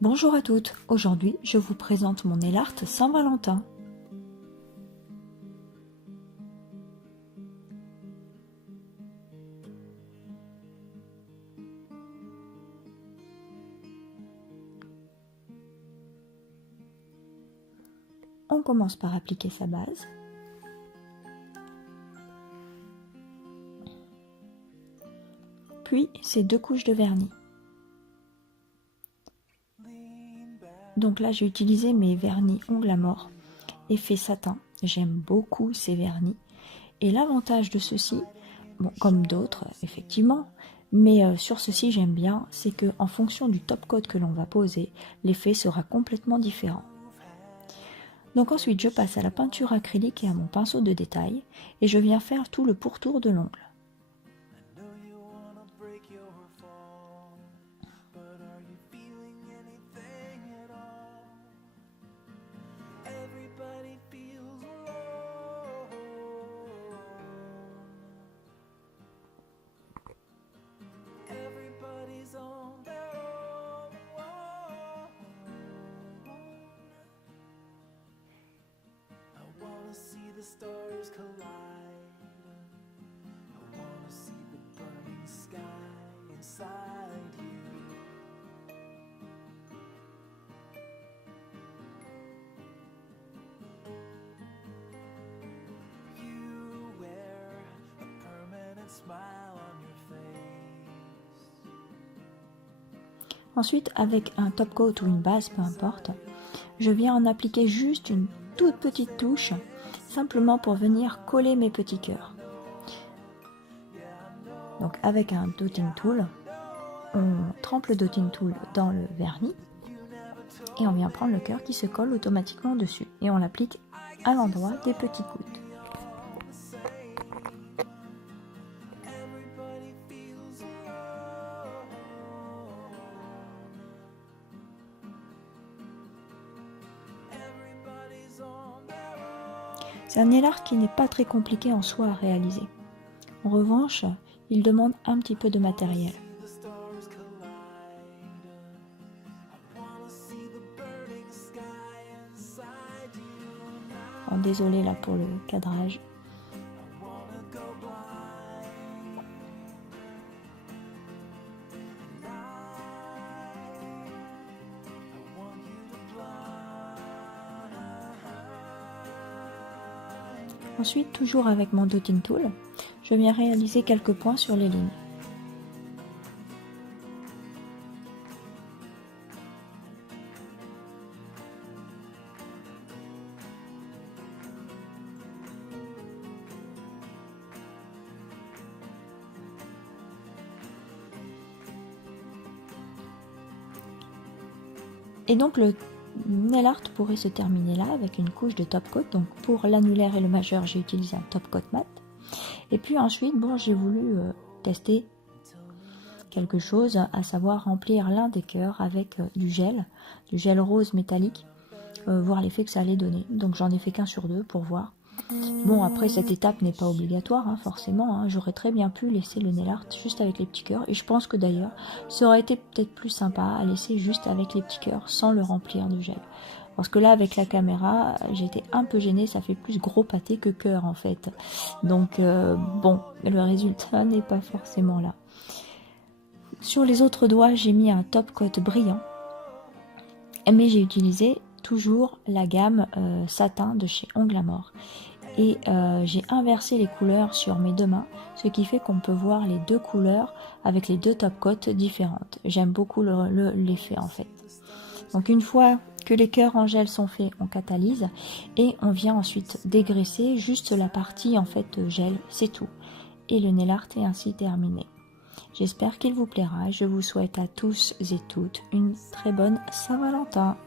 Bonjour à toutes, aujourd'hui je vous présente mon nail art Saint-Valentin. On commence par appliquer sa base. Puis ces 2 couches de vernis. Donc là j'ai utilisé mes vernis ongles à mort, effet satin. J'aime beaucoup ces vernis. Et l'avantage de ceux-ci, bon, comme d'autres effectivement, mais sur ceux-ci j'aime bien, c'est que en fonction du top coat que l'on va poser, l'effet sera complètement différent. Donc ensuite je passe à la peinture acrylique et à mon pinceau de détail et je viens faire tout le pourtour de l'ongle. Stars collide. I wanna see the burning sky inside you. You wear a permanent smile on your face. Ensuite, avec un top coat ou une base, peu importe, je viens en appliquer juste une toute petite touche, simplement pour venir coller mes petits cœurs. Donc avec un dotting tool, on trempe le dotting tool dans le vernis et on vient prendre le cœur qui se colle automatiquement dessus et on l'applique à l'endroit des petits coudes. C'est un nail art qui n'est pas très compliqué en soi à réaliser. En revanche, il demande un petit peu de matériel. Oh, désolé là pour le cadrage. Ensuite, toujours avec mon dotting tool, je viens réaliser quelques points sur les lignes. Et donc le nail art pourrait se terminer là avec une couche de top coat. Donc pour l'annulaire et le majeur, j'ai utilisé un top coat mat. Et puis ensuite, bon, j'ai voulu tester quelque chose, à savoir remplir l'un des cœurs avec du gel rose métallique, voir l'effet que ça allait donner. Donc j'en ai fait qu'un sur 2 pour voir. Bon, après cette étape n'est pas obligatoire, hein, forcément, hein. J'aurais très bien pu laisser le nail art juste avec les petits cœurs, et je pense que d'ailleurs ça aurait été peut-être plus sympa à laisser juste avec les petits cœurs sans le remplir de gel. Parce que là avec la caméra j'étais un peu gênée, ça fait plus gros pâté que cœur en fait. Donc bon, le résultat n'est pas forcément là. Sur les autres doigts j'ai mis un top coat brillant, mais j'ai utilisé toujours la gamme satin de chez Ongles à mort. Et j'ai inversé les couleurs sur mes 2 mains, ce qui fait qu'on peut voir les 2 couleurs avec les 2 top coats différentes. J'aime beaucoup l'effet en fait. Donc une fois que les cœurs en gel sont faits, on catalyse et on vient ensuite dégraisser juste la partie en fait gel, c'est tout. Et le nail art est ainsi terminé. J'espère qu'il vous plaira. Je vous souhaite à tous et toutes une très bonne Saint-Valentin.